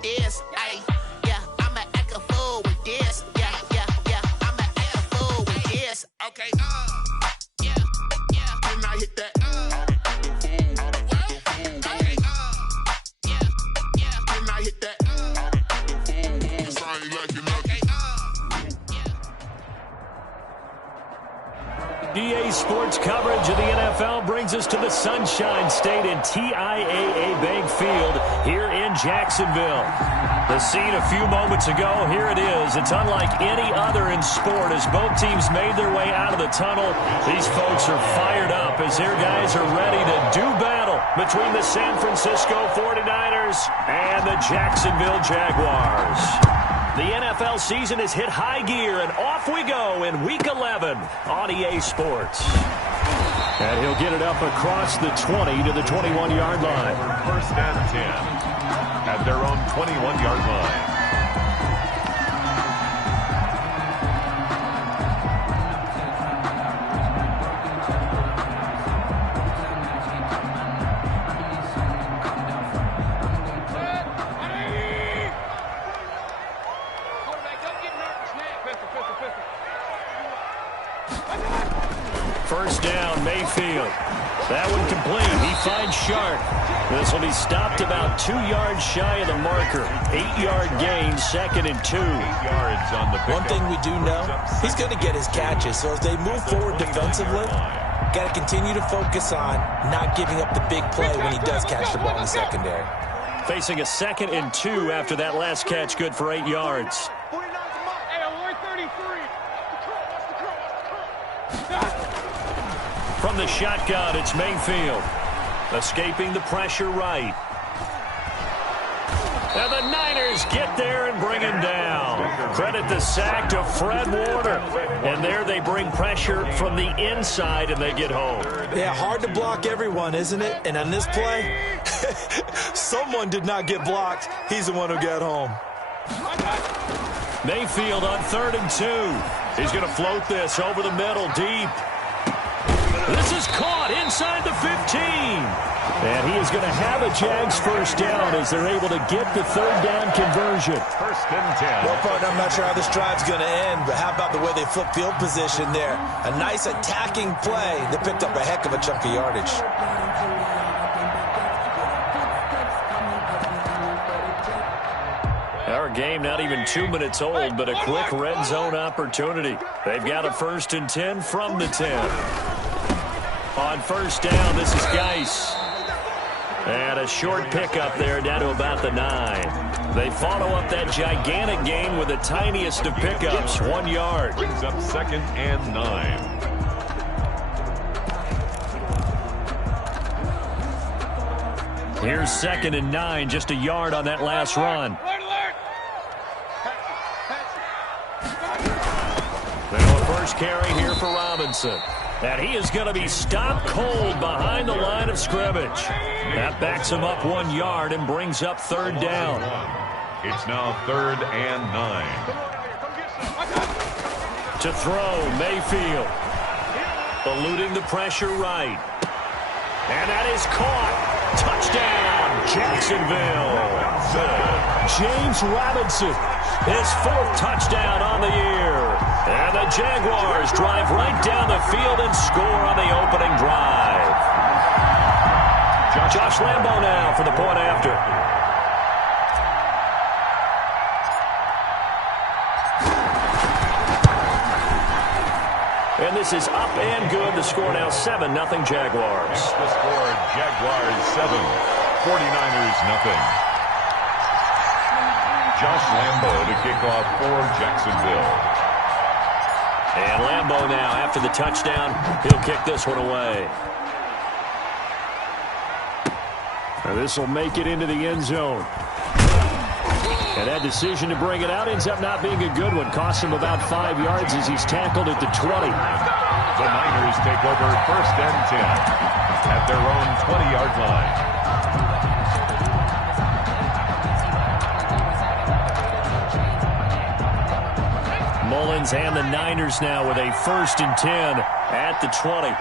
with this. Ay, yeah, I'ma act a fool with this. Yeah, yeah, yeah, I'ma act a fool with this. Okay, yeah, yeah. Can I hit that? Okay, yeah, yeah. Can I hit that? Cause I ain't like it. EA Sports coverage of the NFL brings us to the Sunshine State in TIAA Bank Field here in Jacksonville. The scene a few moments ago, here it is. It's unlike any other in sport as both teams made their way out of the tunnel. These folks are fired up as their guys are ready to do battle between the San Francisco 49ers and the Jacksonville Jaguars. The NFL season has hit high gear, and off we go in Week 11 on EA Sports. And he'll get it up across the 20 to the 21-yard line. First and 10 at their own 21-yard line. First down, Mayfield. That one complete. He finds Sharp. This will be stopped about 2 yards shy of the marker. 8-yard gain, 2nd and 2. 8 yards on the pickup. One thing we do know, he's going to get his catches. So as they move forward defensively, got to continue to focus on not giving up the big play when he does catch the ball in the secondary. Facing a 2nd and 2 after that last catch, good for 8 yards. From the shotgun, it's Mayfield. Escaping the pressure right. And the Niners get there and bring him down. Credit the sack to Fred Warner. And there they bring pressure from the inside and they get home. Yeah, hard to block everyone, isn't it? And on this play, someone did not get blocked. He's the one who got home. Mayfield on 3rd and 2. He's going to float this over the middle deep. This is caught inside the 15. And he is going to have a Jags first down as they're able to get the 3rd down conversion. First and 10. Well, partner, I'm not sure how this drive's going to end, but how about the way they flip field position there? A nice attacking play. They picked up a heck of a chunk of yardage. Our game not even 2 minutes old, but a quick red zone opportunity. They've got a 1st and 10 from the 10. On first down, this is Geis. And a short pickup there down to about the 9. They follow up that gigantic gain with the tiniest of pickups, 1 yard. Brings up 2nd and 9. Here's 2nd and 9, just a yard on that last run. First carry here for Robinson. And he is going to be stopped cold behind the line of scrimmage. That backs him up 1 yard and brings up 3rd down. It's now 3rd and 9. To throw, Mayfield. Eluding the pressure right. And that is caught. Touchdown, Jacksonville. James Robinson, his 4th touchdown on the year. And the Jaguars drive right down the field and score on the opening drive. Josh Lambo now for the point after. And this is up and good. The score now 7-0 Jaguars. The score, Jaguars 7, 49ers nothing. Josh Lambo to kick off for Jacksonville. And Lambo now, after the touchdown, he'll kick this one away. Now this will make it into the end zone. And that decision to bring it out ends up not being a good one. Costs him about 5 yards as he's tackled at the 20. The Niners take over 1st and 10 at their own 20-yard line. Mullins and the Niners now with a 1st and 10 at the 20.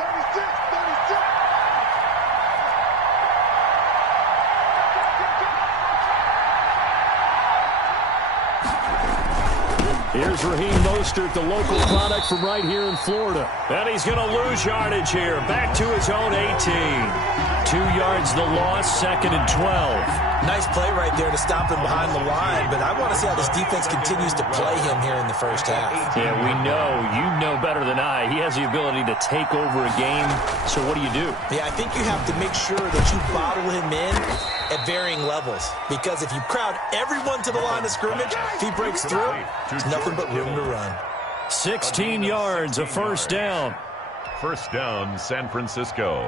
Here's Raheem Mostert, the local product from right here in Florida. And he's going to lose yardage here. Back to his own 18. 2 yards the loss, 2nd and 12. Nice play right there to stop him behind the line, but I want to see how this defense continues to play him here in the first half. Yeah, we know. You know better than I. He has the ability to take over a game, so what do you do? Yeah, I think you have to make sure that you bottle him in at varying levels, because if you crowd everyone to the line of scrimmage, if he breaks through, there's nothing but room to run. 16 yards, a first down. First down, San Francisco.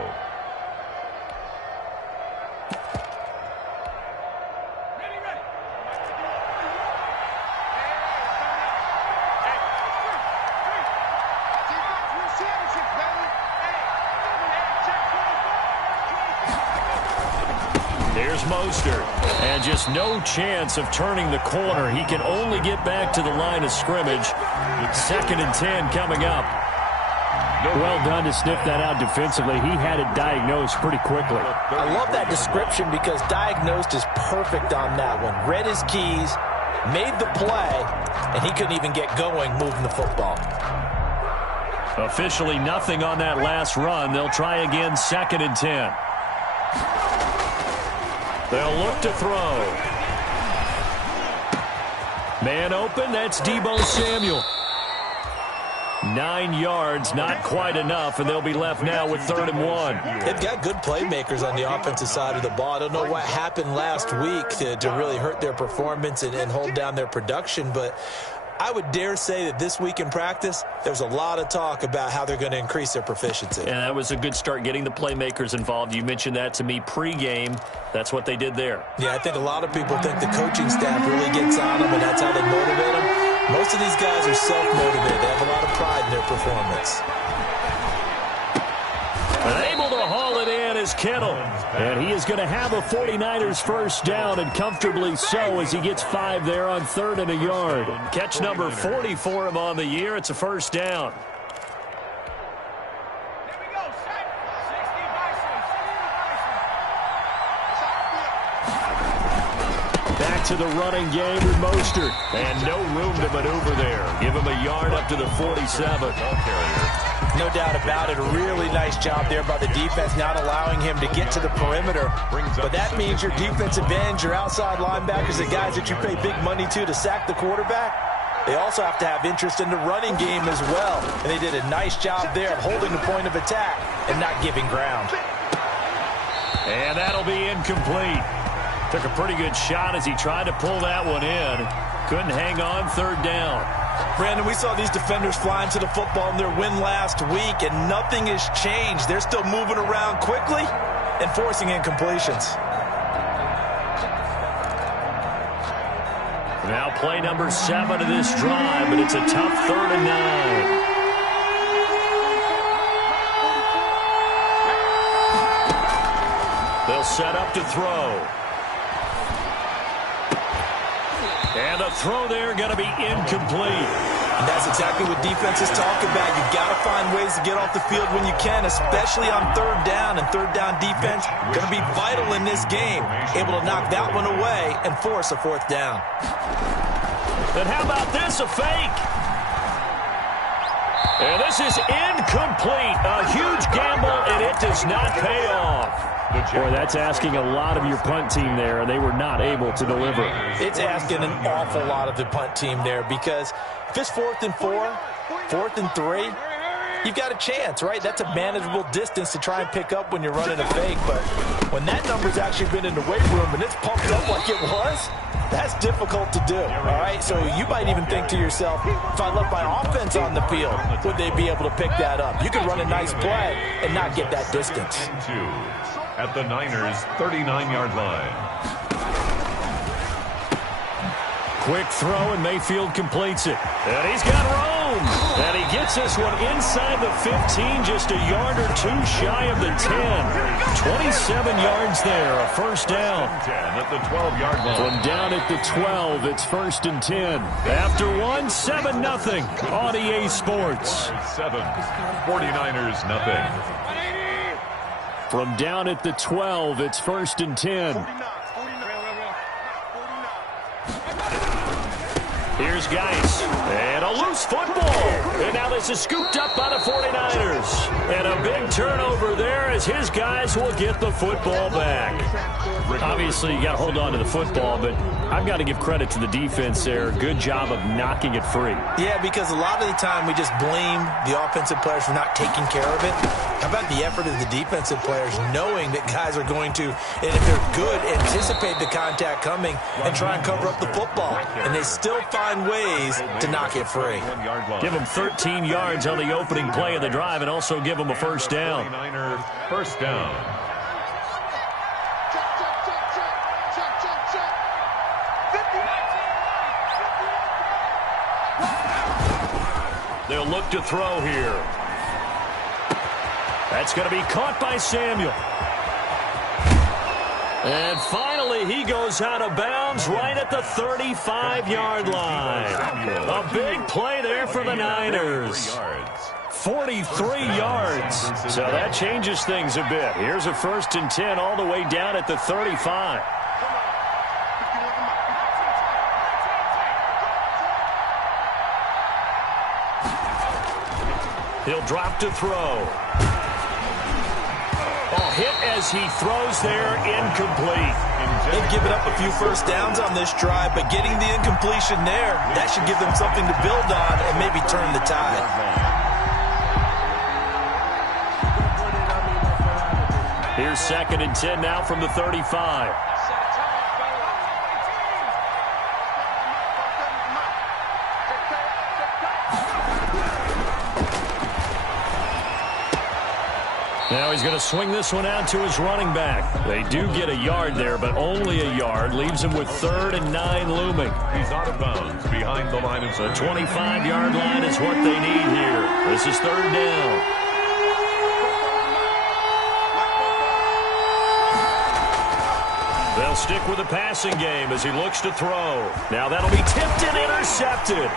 There's Mostert, and just no chance of turning the corner. He can only get back to the line of scrimmage. 2nd and 10 coming up. Well done to sniff that out defensively. He had it diagnosed pretty quickly. I love that description because diagnosed is perfect on that one. Read his keys, made the play, and he couldn't even get going moving the football. Officially nothing on that last run. They'll try again, 2nd and 10. They'll look to throw. Man open, that's Deebo Samuel. 9 yards, not quite enough, and they'll be left now with 3rd and 1. They've got good playmakers on the offensive side of the ball. I don't know what happened last week to really hurt their performance and hold down their production, but I would dare say that this week in practice, there's a lot of talk about how they're going to increase their proficiency. And that was a good start, getting the playmakers involved. You mentioned that to me pregame. That's what they did there. Yeah, I think a lot of people think the coaching staff really gets on them, and that's how they motivate them. Most of these guys are self-motivated. They have a lot of pride in their performance. And able to haul it in is Kittle. And he is going to have a 49ers first down, and comfortably so, as he gets 5 there on 3rd and a yard. Catch number 40 for him on the year. It's a first down. Back to the running game with Mostert. And no room to maneuver there. Give him a yard up to the 47. No doubt about it. A really nice job there by the defense, not allowing him to get to the perimeter. But that means your defensive ends, your outside linebackers, the guys that you pay big money to sack the quarterback, they also have to have interest in the running game as well. And they did a nice job there of holding the point of attack and not giving ground. And that'll be incomplete. Took a pretty good shot as he tried to pull that one in. Couldn't hang on, 3rd down. Brandon, we saw these defenders flying to the football in their win last week, and nothing has changed. They're still moving around quickly and forcing incompletions. Now play number 7 of this drive, but it's a tough 3rd and 9. They'll set up to throw. And the throw there going to be incomplete. And that's exactly what defenses talk about. You've got to find ways to get off the field when you can, especially on 3rd down. And 3rd down defense going to be vital in this game. Able to knock that one away and force a 4th down. And how about this, a fake? And this is incomplete. A huge gamble, and it does not pay off. Boy, that's asking a lot of your punt team there, and they were not able to deliver. It's asking an awful lot of the punt team there, because if it's 4th and 4, 4th and 3, you've got a chance, right? That's a manageable distance to try and pick up when you're running a fake. But when that number's actually been in the weight room and it's pumped up like it was, that's difficult to do, all right? So you might even think to yourself, if I left my offense on the field, would they be able to pick that up? You can run a nice play and not get that distance. At the Niners' 39-yard line. Quick throw, and Mayfield completes it. And he's got room. And he gets this one inside the 15, just a yard or two shy of the 10. 27 yards there, a first down. 10 at the 12-yard line. From down at the 12, it's 1st and 10. After one, 7-0 on EA Sports. 7, 49ers nothing. From down at the 12, it's 1st and 10. Here's Geis. And a loose football. And now this is scooped up by the 49ers. And a big turnover there as his guys will get the football back. Obviously, you got to hold on to the football, but I've got to give credit to the defense there. Good job of knocking it free. Yeah, because a lot of the time we just blame the offensive players for not taking care of it. How about the effort of the defensive players knowing that guys are going to, and if they're good, anticipate the contact coming and try and cover up the football. And they still find ways to knock it free. Give them 13 yards on the opening play of the drive and also give them a first down. First down. They'll look to throw here. That's going to be caught by Samuel. And finally, he goes out of bounds right at the 35-yard line. A big play there for the Niners. 43 yards. So that changes things a bit. Here's a 1st and 10 all the way down at the 35. He'll drop to throw. Oh, hit as he throws there, incomplete. They've given up a few first downs on this drive, but getting the incompletion there, that should give them something to build on and maybe turn the tide. Here's 2nd and 10 now from the 35. Now he's going to swing this one out to his running back. They do get a yard there, but only a yard. Leaves him with 3rd and 9 looming. He's out of bounds behind the line of the 25-yard line is what they need here. This is 3rd down. They'll stick with the passing game as he looks to throw. Now that'll be tipped and intercepted.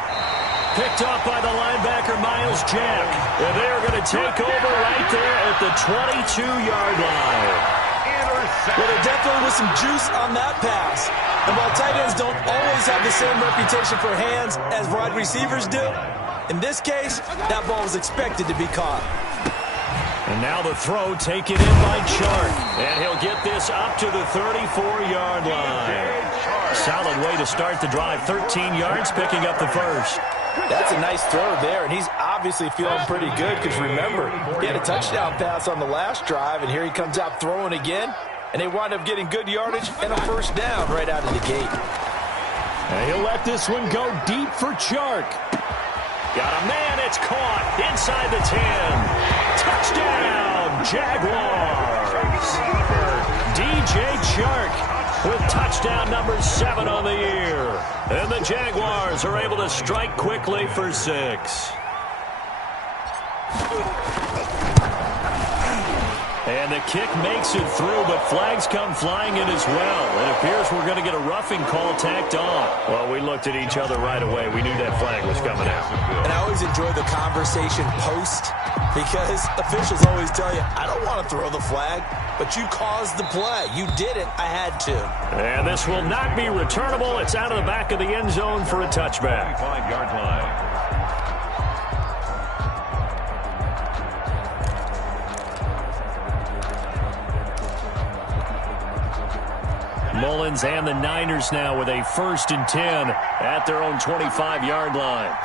Picked up by the linebacker, Miles Jack. And they are going to take over right there at the 22-yard line. Well, there definitely was some juice on that pass. And while tight ends don't always have the same reputation for hands as wide receivers do, in this case, that ball was expected to be caught. And now the throw taken in by Chark. And he'll get this up to the 34-yard line. Solid way to start the drive. 13 yards, picking up the first. That's a nice throw there, and he's obviously feeling pretty good because, remember, he had a touchdown pass on the last drive, and here he comes out throwing again, and they wind up getting good yardage and a first down right out of the gate. And he'll let this one go deep for Chark. Got a man, it's caught inside the 10. Touchdown, Jaguars. DJ Chark with touchdown number 7 on the year. And the Jaguars are able to strike quickly for 6. And the kick makes it through, but flags come flying in as well. It appears we're going to get a roughing call tacked on. Well, we looked at each other right away. We knew that flag was coming out. And I always enjoy the conversation post because officials always tell you, I don't want to throw the flag, but you caused the play. You did it. I had to. And this will not be returnable. It's out of the back of the end zone for a touchback. 25-yard line. Mullins and the Niners now with a 1st and 10 at their own 25-yard line.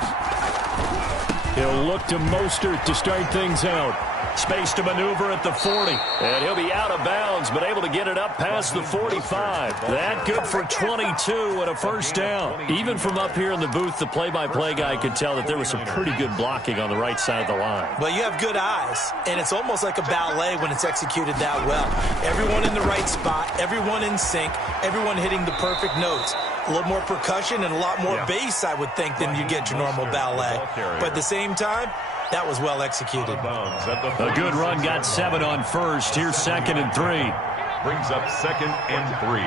He'll look to Mostert to start things out. Space to maneuver at the 40. And he'll be out of bounds, but able to get it up past the 45. That good for 22 and a first down. Even from up here in the booth, the play-by-play guy could tell that there was some pretty good blocking on the right side of the line. Well, you have good eyes, and it's almost like a ballet when it's executed that well. Everyone in the right spot, everyone in sync, everyone hitting the perfect notes. A little more percussion and a lot more bass, I would think, than you get your normal ballet. But at the same time, that was well executed. A good run, got 7 on first. Here's 2nd and 3. Brings up 2nd and 3.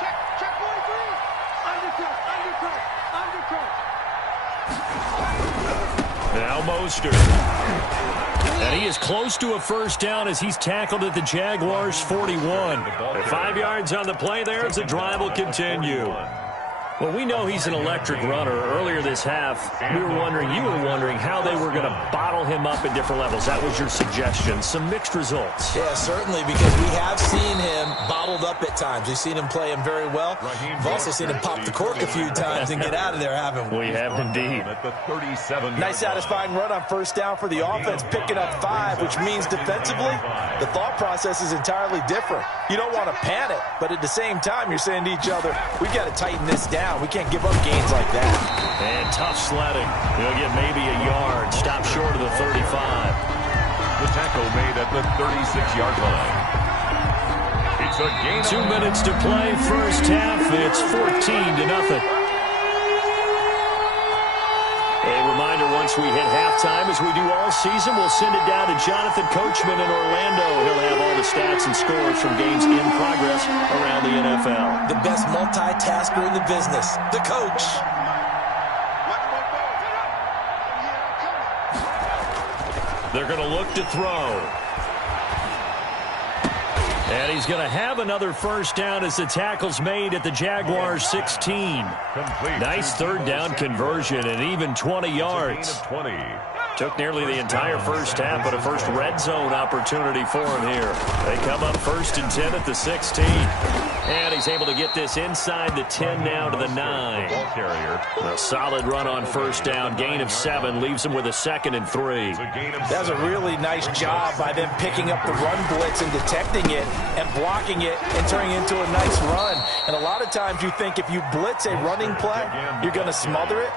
Check 1-3. Undercut. Now Mostert. And he is close to a first down as he's tackled at the Jaguars' 41. 5 yards on the play there as the drive will continue. Well, we know he's an electric runner. Earlier this half, you were wondering how they were going to bottle him up at different levels. That was your suggestion. Some mixed results. Yeah, certainly, because we have seen him bottled up at times. We've seen him play him very well. We've also seen him pop the cork a few times and get out of there, haven't we? We have indeed. Nice satisfying run on first down for the offense, picking up 5, which means defensively, the thought process is entirely different. You don't want to panic, but at the same time, you're saying to each other, we've got to tighten this down. We can't give up gains like that. And tough sledding. He'll get maybe a yard. Stop short of the 35. The tackle made at the 36-yard line. It's a gain. 2 minutes to play. First half. It's 14-0. A reminder, once we hit halftime, as we do all season, we'll send it down to Jonathan Coachman in Orlando. He'll have all the stats and scores from games in progress around the NFL. The best multitasker in the business, the coach. They're going to look to throw. And he's going to have another first down as the tackle's made at the Jaguars' 16. Nice third down conversion and even 20 yards. Took nearly the entire first half, but a first red zone opportunity for him here. They come up 1st and 10 at the 16. And he's able to get this inside the 10 now to the 9. A solid run on first down. Gain of 7 leaves him with a 2nd and 3. That's a really nice job by them picking up the run blitz and detecting it and blocking it and turning it into a nice run. And a lot of times you think if you blitz a running play, you're going to smother it.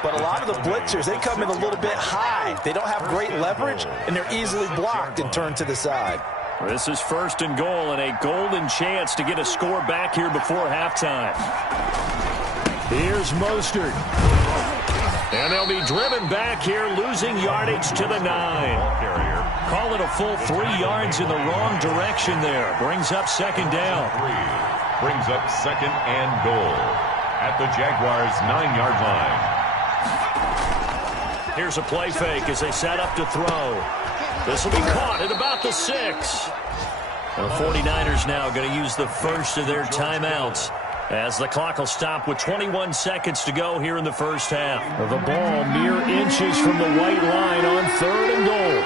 But a lot of the blitzers, they come in a little bit high. They don't have great leverage, and they're easily blocked and turned to the side. This is 1st and goal and a golden chance to get a score back here before halftime. Here's Mostert. And they'll be driven back here, losing yardage to the 9. Call it a full 3 yards in the wrong direction there. Brings up 2nd down. Brings up 2nd and goal at the Jaguars' 9-yard line. Here's a play fake as they set up to throw. This will be caught at about the 6. The 49ers now going to use the first of their timeouts as the clock will stop with 21 seconds to go here in the first half. The ball mere inches from the white line on 3rd and goal.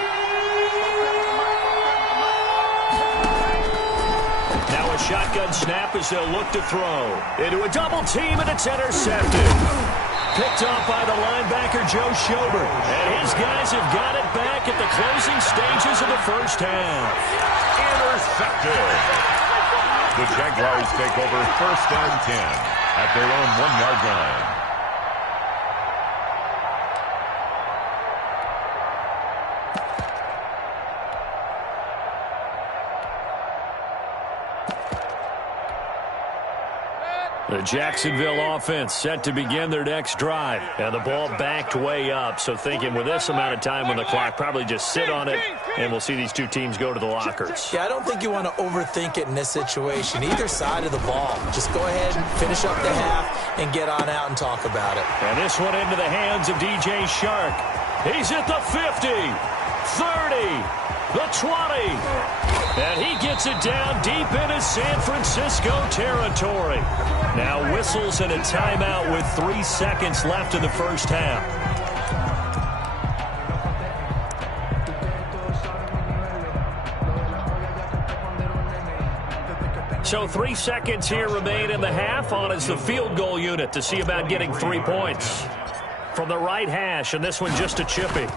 Now a shotgun snap as they'll look to throw. Into a double team, and it's intercepted. Picked off by the linebacker, Joe Schobert. And his guys have got it back at the closing stages of the first half. Intercepted. The Jaguars take over 1st and 10 at their own 1-yard line. The Jacksonville offense set to begin their next drive. And the ball backed way up. So thinking with this amount of time on the clock, probably just sit on it, and we'll see these two teams go to the lockers. Yeah, I don't think you want to overthink it in this situation. Either side of the ball. Just go ahead and finish up the half and get on out and talk about it. And this one into the hands of DJ Shark. He's at the 50, 30, the 20. And he gets it down deep into San Francisco territory. Now whistles and a timeout with 3 seconds left in the first half. So 3 seconds here remain in the half. On is the field goal unit to see about getting 3 points. From the right hash, and this one just a chippy.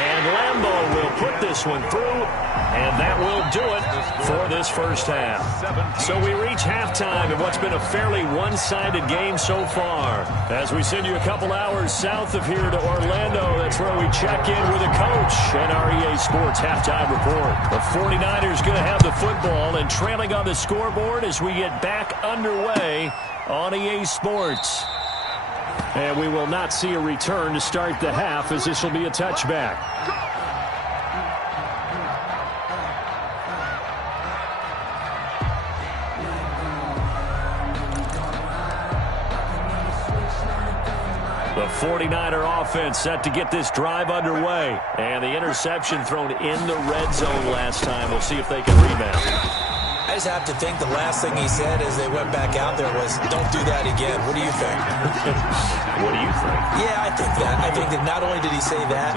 And Lambeau will put this one through, and that will do it for this first half. So we reach halftime in what's been a fairly one-sided game so far. As we send you a couple hours south of here to Orlando, that's where we check in with a coach and our EA Sports halftime report. The 49ers going to have the football and trailing on the scoreboard as we get back underway on EA Sports. And we will not see a return to start the half, as this will be a touchback. The 49er offense set to get this drive underway. And the interception thrown in the red zone last time. We'll see if they can rebound. I just have to think the last thing he said as they went back out there was, don't do that again. What do you think? What do you think? Yeah, I think that. I think that not only did he say that,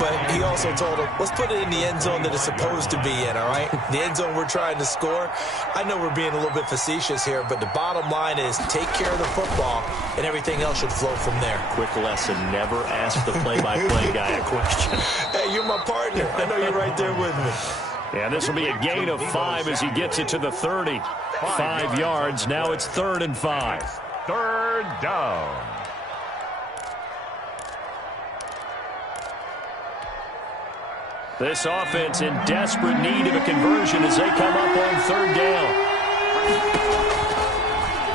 but he also told him, let's put it in the end zone that it's supposed to be in, all right? The end zone we're trying to score. I know we're being a little bit facetious here, but the bottom line is take care of the football, and everything else should flow from there. Quick lesson, never ask the play-by-play guy a question. Hey, you're my partner. I know you're right there with me. Yeah, this will be a gain of 5 as he gets it to the 30. 5 yards. Now it's 3rd and 5. Third down. This offense in desperate need of a conversion as they come up on 3rd down.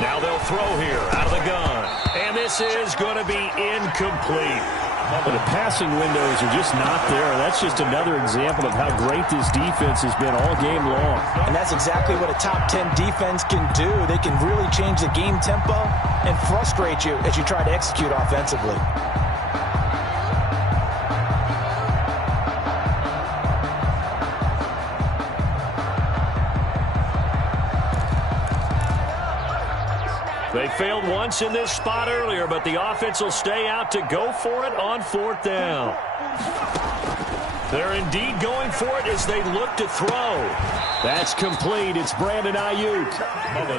Now they'll throw here out of the gun. And this is going to be incomplete. But the passing windows are just not there. That's just another example of how great this defense has been all game long. And that's exactly what a top 10 defense can do. They can really change the game tempo and frustrate you as you try to execute offensively. They failed once in this spot earlier, but the offense will stay out to go for it on 4th down. They're indeed going for it as they look to throw. That's complete. It's Brandon Ayuk.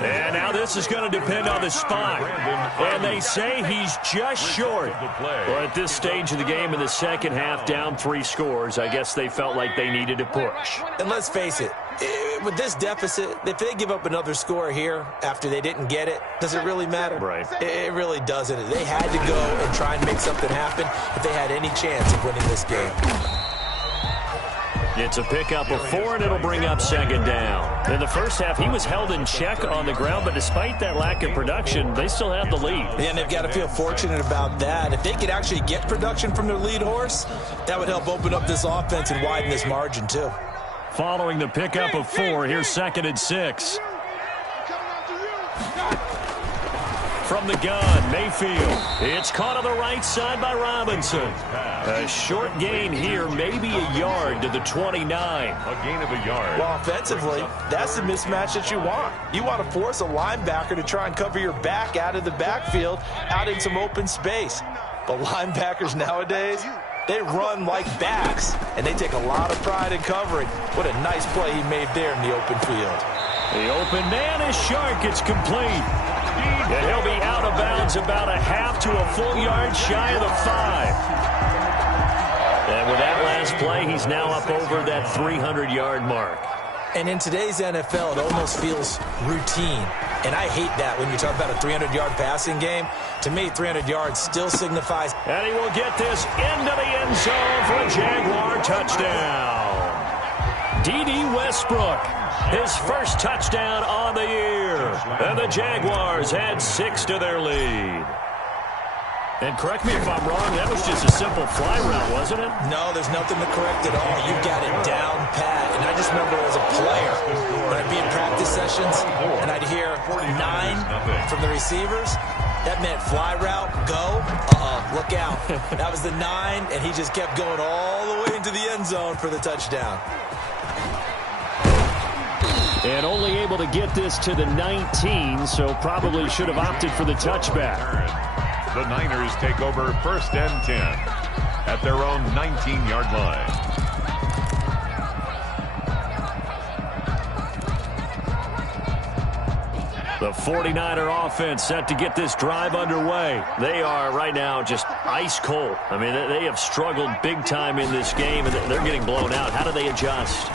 And now this is going to depend on the spot. And they say he's just short. Well, at this stage of the game in the second half, down 3 scores, I guess they felt like they needed to push. And let's face it, with this deficit, if they give up another score here after they didn't get it, does it really matter? Right. It really doesn't. They had to go and try and make something happen if they had any chance of winning this game. It's a pickup of 4, and it'll bring up 2nd down. In the first half, he was held in check on the ground, but despite that lack of production, they still have the lead. And they've got to feel fortunate about that. If they could actually get production from their lead horse, that would help open up this offense and widen this margin, too. Following the pickup of 4, here's 2nd and 6. From the gun, Mayfield. It's caught on the right side by Robinson. A short gain here, maybe a yard to the 29. A gain of a yard. Well, offensively, that's the mismatch that you want. You want to force a linebacker to try and cover your back out of the backfield, out in some open space. But linebackers nowadays, they run like backs, and they take a lot of pride in covering. What a nice play he made there in the open field. The open man is Shark. It's complete. And he'll be out of bounds about a half to a full yard shy of the 5. And with that last play, he's now up over that 300-yard mark. And in today's NFL, it almost feels routine. And I hate that when you talk about a 300-yard passing game. To me, 300 yards still signifies. And he will get this into the end zone for a Jaguar touchdown. D.D. Westbrook, his first touchdown on the year. And the Jaguars add 6 to their lead. And correct me if I'm wrong, that was just a simple fly route, wasn't it? No, there's nothing to correct at all. You got it down pat. And I just remember as a player, when I'd be in practice sessions, and I'd hear 9 from the receivers, that meant fly route, go, look out. That was the 9, and he just kept going all the way into the end zone for the touchdown. And only able to get this to the 19, so probably should have opted for the touchback. The Niners take over 1st and 10 at their own 19-yard line. The 49er offense set to get this drive underway. They are right now just ice cold. I mean, they have struggled big time in this game, and they're getting blown out. How do they adjust?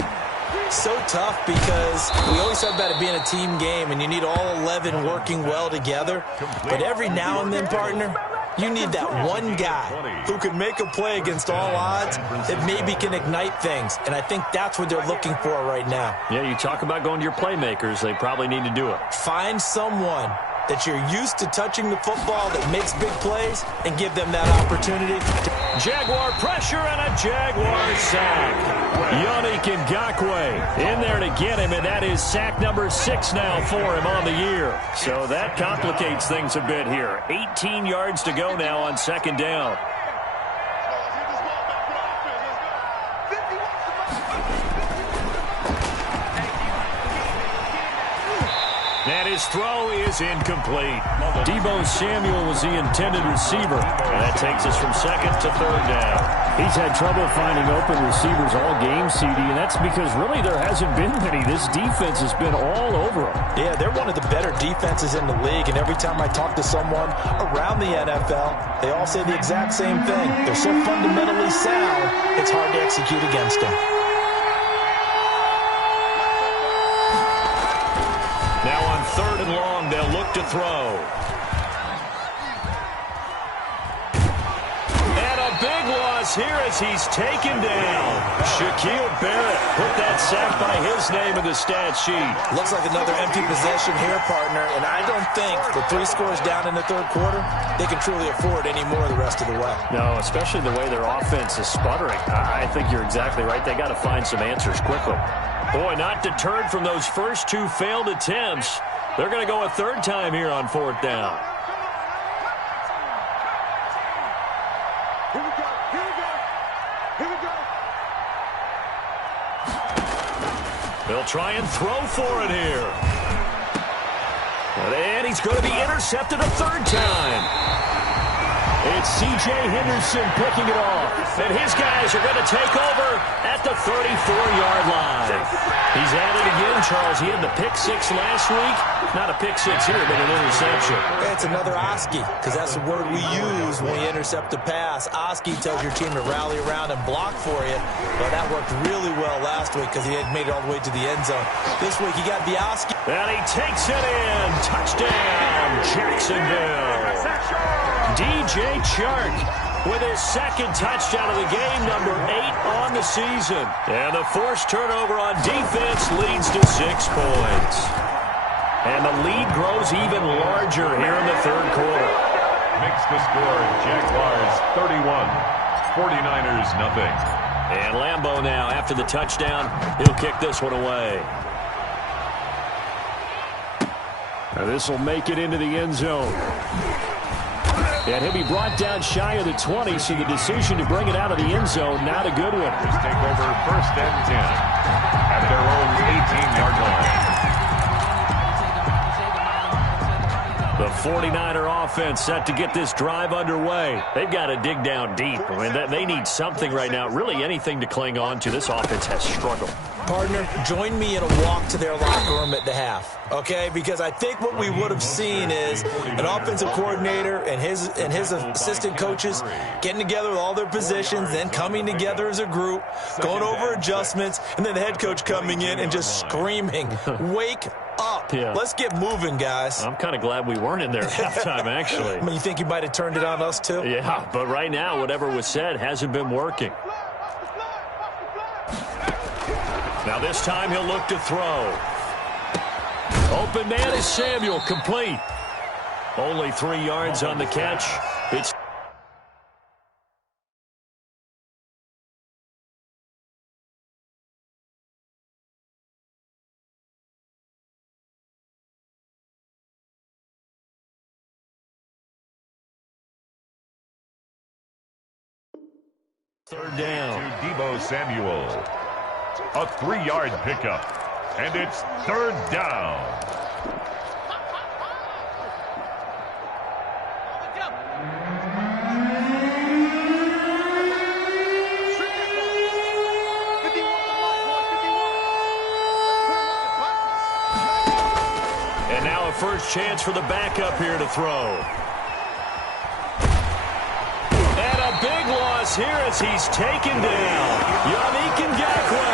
So tough because we always talk about it being a team game, and you need all 11 working well together. But every now and then, partner, you need that one guy who can make a play against all odds that maybe can ignite things. And I think that's what they're looking for right now. Yeah, you talk about going to your playmakers. They probably need to do it. Find someone that you're used to touching the football that makes big plays and give them that opportunity. Jaguar pressure and a Jaguar sack. Yannick Ngakoue in there to get him, and that is sack number 6 now for him on the year. So that complicates things a bit here. 18 yards to go now on 2nd down. his throw is incomplete. Deebo Samuel was the intended receiver. And that takes us from second to third down. He's had trouble finding open receivers all game, CD, and that's because really there hasn't been many. This defense has been all over them. Yeah, they're one of the better defenses in the league, and every time I talk to someone around the NFL, they all say the exact same thing. They're so fundamentally sound, it's hard to execute against them. Now on 3rd and long, they'll look to throw. And a big loss here as he's taken down. Shaquille Barrett put that sack by his name in the stat sheet. Looks like another empty possession here, partner, and I don't think with 3 scores down in the 3rd quarter, they can truly afford any more the rest of the way. No, especially the way their offense is sputtering. I think you're exactly right. They got to find some answers quickly. Boy, not deterred from those first 2 failed attempts. They're going to go a 3rd time here on 4th down. They'll try and throw for it here. And he's going to be intercepted a 3rd time. It's C.J. Henderson picking it off. And his guys are going to take over at the 34-yard line. He's at it again, Charles. He had the pick 6 last week. Not a pick 6 here, but an interception. It's another Oski, because that's the word we use when you intercept a pass. Oski tells your team to rally around and block for you. Well, that worked really well last week because he had made it all the way to the end zone. This week, he got the Oski. And he takes it in. Touchdown, Jacksonville. DJ Chark with his 2nd touchdown of the game, number 8 on the season. And the forced turnover on defense leads to 6 points. And the lead grows even larger here in the 3rd quarter. Makes the score Jaguars 31, 49ers nothing. And Lambeau now, after the touchdown, he'll kick this one away. Now this will make it into the end zone. And he'll be brought down shy of the 20, so the decision to bring it out of the end zone, not a good one. Just take over 1st and 10 at their own 18-yard line. The 49er offense set to get this drive underway. They've got to dig down deep. I mean, they need something right now, really anything to cling on to. This offense has struggled. Partner, join me in a walk to their locker room at the half, okay? Because I think what we would have seen is an offensive coordinator and his assistant coaches getting together with all their positions, then coming together as a group, going over adjustments, and then the head coach coming in and just screaming, "Wake up. Yeah. Let's get moving, guys." I'm kind of glad we weren't in there at halftime, actually. I mean, you think you might have turned it on us, too? Yeah, but right now, whatever was said hasn't been working. Now this time he'll look to throw. Open man is Samuel, complete. Only 3 yards on the catch. It's third down. To Deebo Samuel. A 3-yard pickup. And it's 3rd down. And now a first chance for the backup here to throw. And a big loss here as he's taken down. Yannick Ngakoue.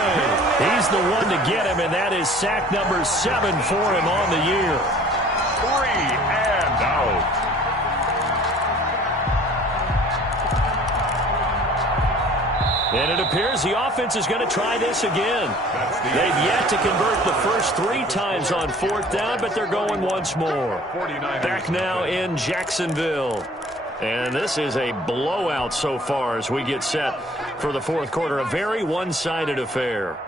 He's the one to get him, and that is sack number 7 for him on the year. 3 and out. And it appears the offense is going to try this again. They've yet to convert the first 3 times on 4th down, but they're going once more. Back now in Jacksonville. And this is a blowout so far as we get set for the 4th quarter. A very one-sided affair.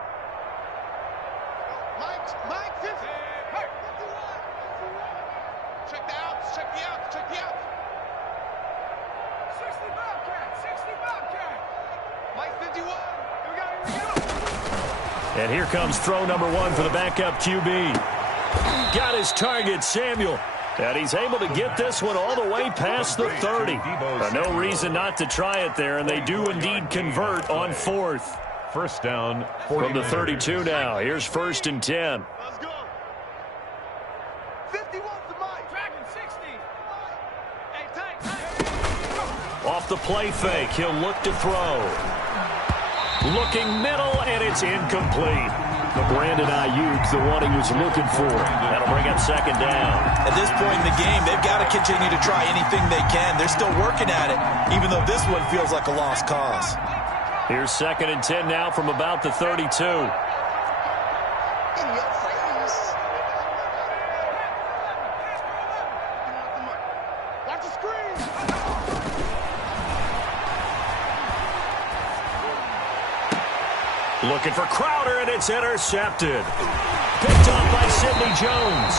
And here comes throw number 1 for the backup QB. Got his target, Samuel. And he's able to get this one all the way past the 30. No reason not to try it there, and they do indeed convert on fourth. First down, from the 32 now. Here's 1st and 10. Let's go. 51 to Mike. Dragon 60. Hey, tank. Off the play fake, he'll look to throw. Looking middle, and it's incomplete. Brandon Ayuk, the one he was looking for. That'll bring up 2nd down. At this point in the game, they've got to continue to try anything they can. They're still working at it, even though this one feels like a lost cause. Here's 2nd and 10 now from about the 32. In your face. Watch the screen. Looking for Crowder, and it's intercepted. Picked off by Sidney Jones.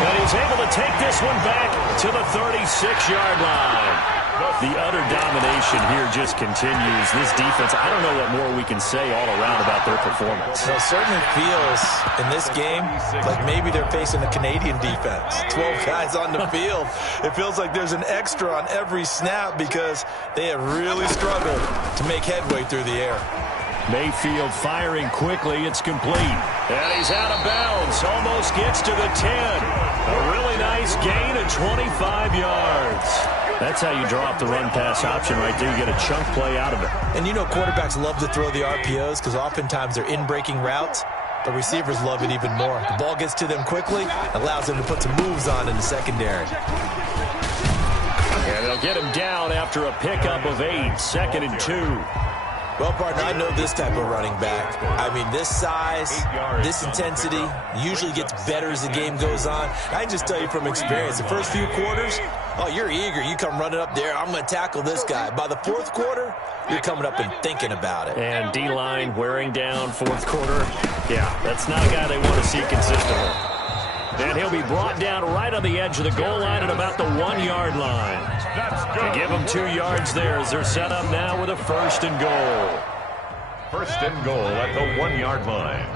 And he's able to take this one back to the 36-yard line. The utter domination here just continues. This defense, I don't know what more we can say all around about their performance. It certainly feels in this game like maybe they're facing a Canadian defense. 12 guys on the field. It feels like there's an extra on every snap because they have really struggled to make headway through the air. Mayfield firing quickly. It's complete. And he's out of bounds. Almost gets to the 10. A really nice gain of 25 yards. That's how you draw up the run-pass option right there. You get a chunk play out of it. And you know quarterbacks love to throw the RPOs because oftentimes they're in-breaking routes. But receivers love it even more. The ball gets to them quickly, allows them to put some moves on in the secondary. And they'll get him down after a pickup of 8. 2nd and 2. Well, partner, I know this type of running back. I mean, this size, this intensity usually gets better as the game goes on. I can just tell you from experience, the first few quarters, oh, you're eager. You come running up there, I'm going to tackle this guy. By the 4th quarter, you're coming up and thinking about it. And D-line wearing down 4th quarter. Yeah, that's not a guy they want to see consistently. And he'll be brought down right on the edge of the goal line at about the 1-yard line. To give them 2 yards there as they're set up now with a 1st and goal. 1st and goal at the 1-yard line.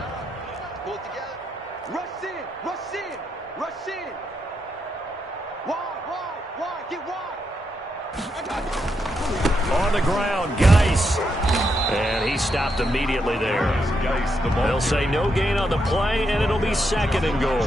Pull it together. Rush in. Rush in. Rush in. Wide. Get wide. On the ground, Geis. And he stopped immediately there. They'll say no gain on the play, and it'll be 2nd and goal.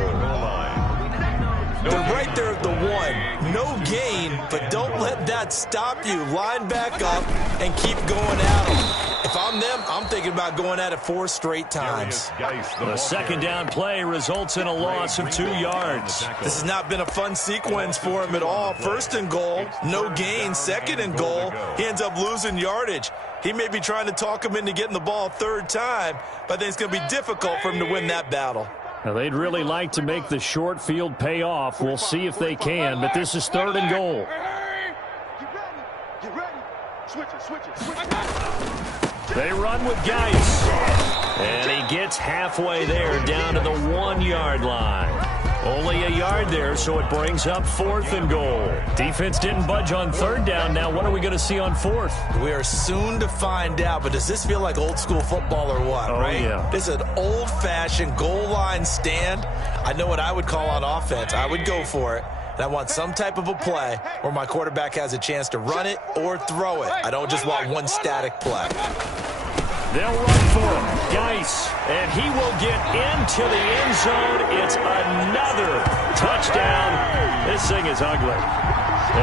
They're right there at the 1. No gain, but don't let that stop you. Line back up and keep going at them. If I'm them, I'm thinking about going at it 4 straight times. The 2nd down play results in a loss of 2 yards. This has not been a fun sequence for him at all. 1st and goal, no gain. 2nd and goal, he ends up losing yardage. He may be trying to talk him into getting the ball a 3rd time, but I think it's going to be difficult for him to win that battle. Now, they'd really like to make the short field pay off. We'll see if they can, but this is 3rd and goal. Get ready. Switch it. They run with Geis. And he gets halfway there down to the 1-yard line. Only a yard there, so it brings up 4th and goal. Defense didn't budge on 3rd down. Now what are we going to see on 4th? We are soon to find out, but does this feel like old school football or what, right? Yeah. This is an old-fashioned goal line stand. I know what I would call on offense. I would go for it. And I want some type of a play where my quarterback has a chance to run it or throw it. I don't just want one static play. They'll run for him. Geis. And he will get into the end zone. It's another touchdown. This thing is ugly.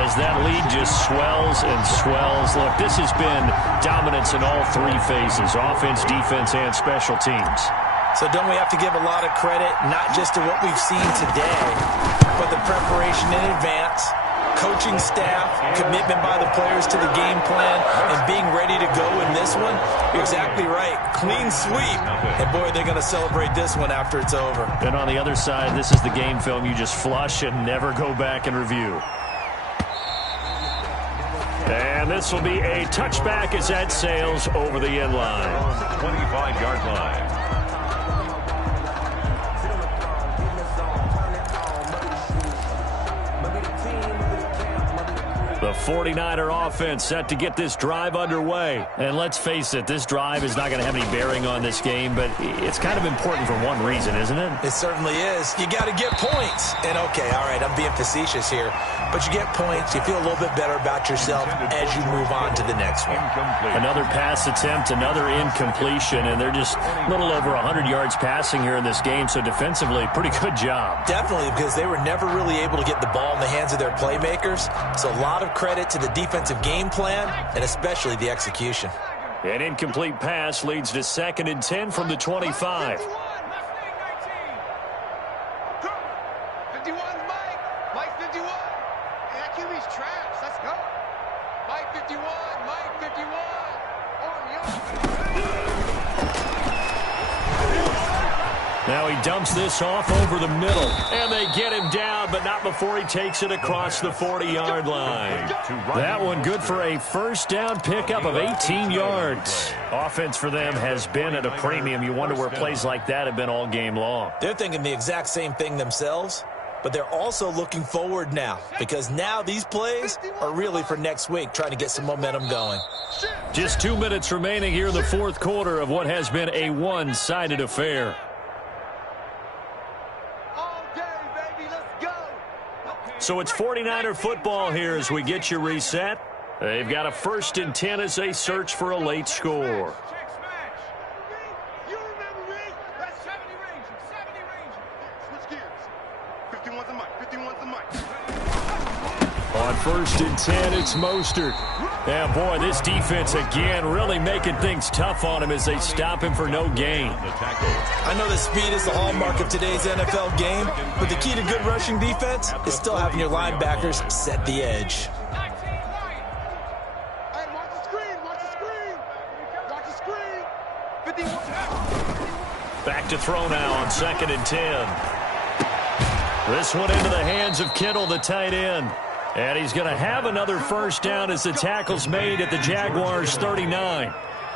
As that lead just swells and swells. Look, this has been dominance in all 3 phases. Offense, defense, and special teams. So don't we have to give a lot of credit, not just to what we've seen today, but the preparation in advance, coaching staff, commitment by the players to the game plan, and being ready to go in this one? You're exactly right. Clean sweep. And, boy, they're going to celebrate this one after it's over. And on the other side, this is the game film you just flush and never go back and review. And this will be a touchback as that sails over the end line. 25-yard line. The 49er offense set to get this drive underway. And let's face it, this drive is not going to have any bearing on this game, but it's kind of important for one reason, isn't it? It certainly is. You got to get points. And, okay, all right, I'm being facetious here, but you get points. You feel a little bit better about yourself as you move on to the next one. Another pass attempt, another incompletion, and they're just a little over 100 yards passing here in this game, so defensively, pretty good job. Definitely, because they were never really able to get the ball in the hands of their playmakers, so a lot of credit to the defensive game plan and especially the execution. An incomplete pass leads to 2nd and 10 from the 25. 51, Mike. Mike 51. Hey, that QB's trash. Let's go. Mike 51. Mike 51. Now he dumps this off over the middle, and they get him down, but not before he takes it across the 40-yard line. That one good for a first down pickup of 18 yards. Offense for them has been at a premium. You wonder where plays like that have been all game long. They're thinking the exact same thing themselves, but they're also looking forward now, because now these plays are really for next week, trying to get some momentum going. Just 2 minutes remaining here in the fourth quarter of what has been a one-sided affair. So it's 49er football here as we get you reset. They've got a 1st and 10 as they search for a late score. On 1st and 10, it's Mostert. Yeah, boy, this defense again really making things tough on him as they stop him for no gain. I know that speed is the hallmark of today's NFL game, but the key to good rushing defense is still having your linebackers set the edge. Back to throw now on 2nd and 10. This one into the hands of Kittle, the tight end. And he's going to have another first down as the tackle's made at the Jaguars' 39.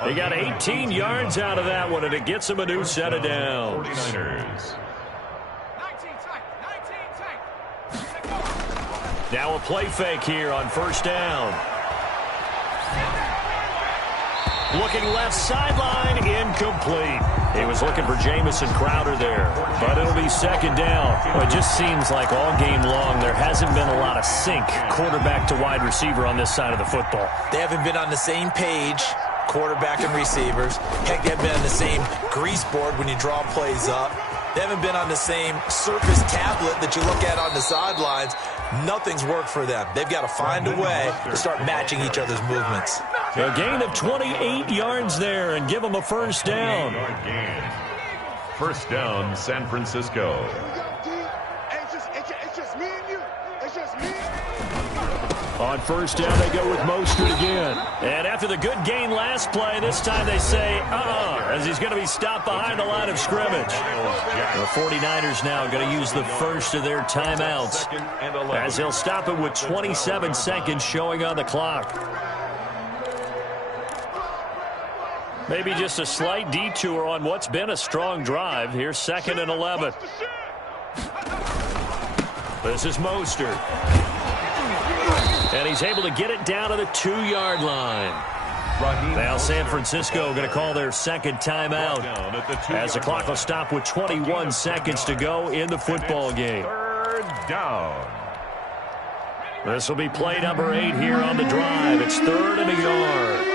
They got 18 yards out of that one, and it gets them a new set of downs. 49ers. Now a play fake here on first down. Looking left sideline, incomplete. He was looking for Jamison Crowder there, but it'll be 2nd down. Well, it just seems like all game long there hasn't been a lot of sync quarterback to wide receiver on this side of the football. They haven't been on the same page, quarterback and receivers. Heck, they haven't been on the same grease board when you draw plays up. They haven't been on the same surface tablet that you look at on the sidelines. Nothing's worked for them. They've got to find a way to start matching each other's movements. A gain of 28 yards there and give them a first down. First down, San Francisco. On first down, they go with Mostert again. And after the good gain last play, this time they say, as he's going to be stopped behind the line of scrimmage. The 49ers now going to use the first of their timeouts as they'll stop it with 27 seconds showing on the clock. Maybe just a slight detour on what's been a strong drive. Here's 2nd and 11. This is Mostert. And he's able to get it down to the 2-yard line. Now San Francisco going to call their 2nd timeout as the clock will stop with 21 seconds to go in the football game. 3rd down. This will be play number 8 here on the drive. It's 3rd and a yard.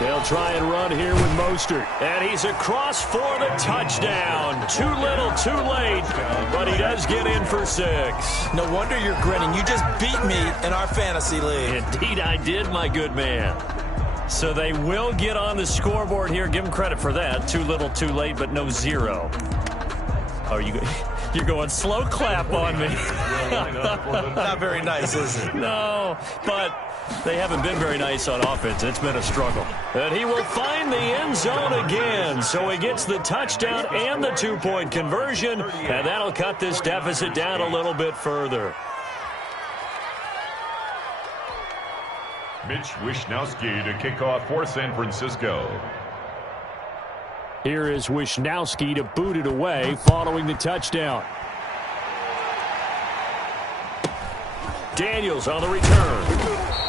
They'll try and run here with Mostert. And he's across for the touchdown. Too little, too late. But he does get in for 6. No wonder you're grinning. You just beat me in our fantasy league. Indeed I did, my good man. So they will get on the scoreboard here. Give them credit for that. Too little, too late, but no 0. Oh, you're going slow clap on me. Not very nice, is it? No, but they haven't been very nice on offense. It's been a struggle. And he will find the end zone again. So he gets the touchdown and the 2-point conversion. And that'll cut this deficit down a little bit further. Mitch Wishnowsky to kick off for San Francisco. Here is Wishnowsky to boot it away following the touchdown. Daniels on the return.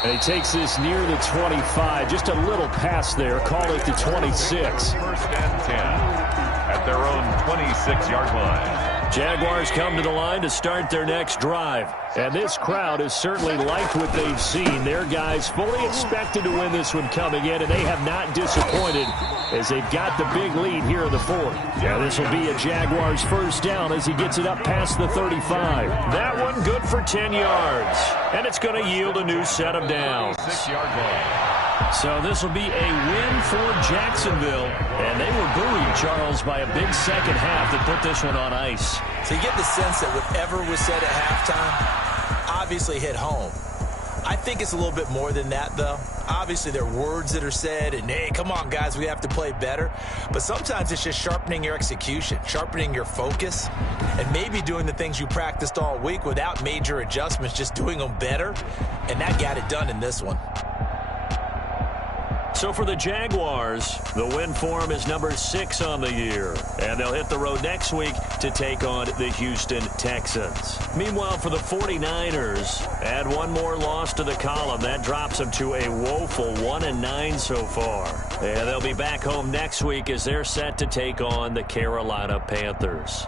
And he takes this near the 25. Just a little pass there. Call it the 26. 1st and 10 at their own 26-yard line. Jaguars come to the line to start their next drive. And this crowd has certainly liked what they've seen. Their guys fully expected to win this one coming in, and they have not disappointed as they've got the big lead here in the 4th. Yeah, this will be a Jaguars first down as he gets it up past the 35. That one good for 10 yards. And it's going to yield a new set of downs. 6-yard line. So this will be a win for Jacksonville. And they were buoyed, Charles, by a big second half that put this one on ice. So you get the sense that whatever was said at halftime obviously hit home. I think it's a little bit more than that, though. Obviously, there are words that are said, and, hey, come on, guys, we have to play better. But sometimes it's just sharpening your execution, sharpening your focus, and maybe doing the things you practiced all week without major adjustments, just doing them better. And that got it done in this one. So for the Jaguars, the win for them is number 6 on the year. And they'll hit the road next week to take on the Houston Texans. Meanwhile, for the 49ers, add one more loss to the column. That drops them to a woeful 1-9 so far. And they'll be back home next week as they're set to take on the Carolina Panthers.